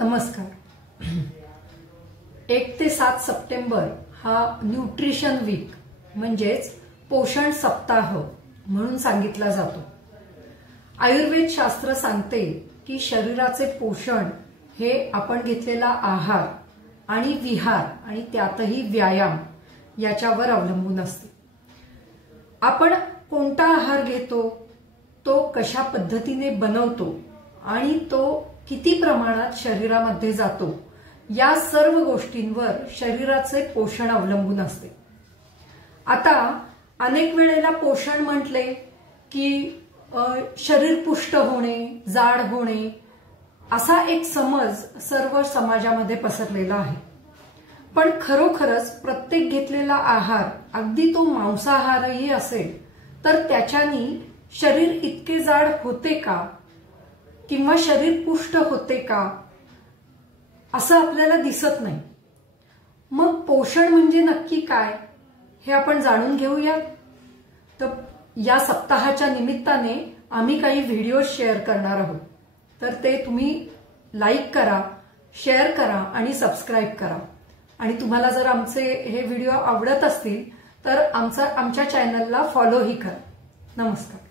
नमस्कार। 1 ते 7 सप्टेंबर हा न्यूट्रिशन वीक म्हणजेच पोषण सप्ताह म्हणून सांगितला जातो। आयुर्वेद शास्त्र सांगते की शरीराचे पोषण हे आपण घेतलेला आहार आणि विहार आणि त्यातही व्यायाम याच्यावर अवलंबून असते। आपण कोणता आहार घेतो, तो कशा पद्धतीने बनवतो आणि तो किती प्रमाणात शरीरामध्ये जातो, या सर्व गोष्टींवर शरीराचे पोषण अवलंबून असते। आता अनेक वेळेला पोषण म्हटले की शरीर पुष्ट होणे, जाड होणे असा एक समज सर्व समाजामध्ये पसरलेला आहे। पण खरोखरच प्रत्येक घेतलेला आहार, अगदी तो मांसाहारही असेल, तर त्याच्यानी शरीर इतके जाड होते का किंवा शरीर पुष्ट होते का असं आपल्याला दिसत नाही। मग पोषण म्हणजे नक्की काय हे आपण जाणून घेऊया। तर या सप्ताहाच्या निमित्ताने आम्ही काही व्हिडिओ शेअर करणार आहोत, तर ते तुम्ही लाईक करा, शेअर करा आणि सबस्क्राईब करा। आणि तुम्हाला जर आमचे हे व्हिडिओ आवडत असतील तर आमच्या चॅनलला फॉलोही करा। नमस्कार।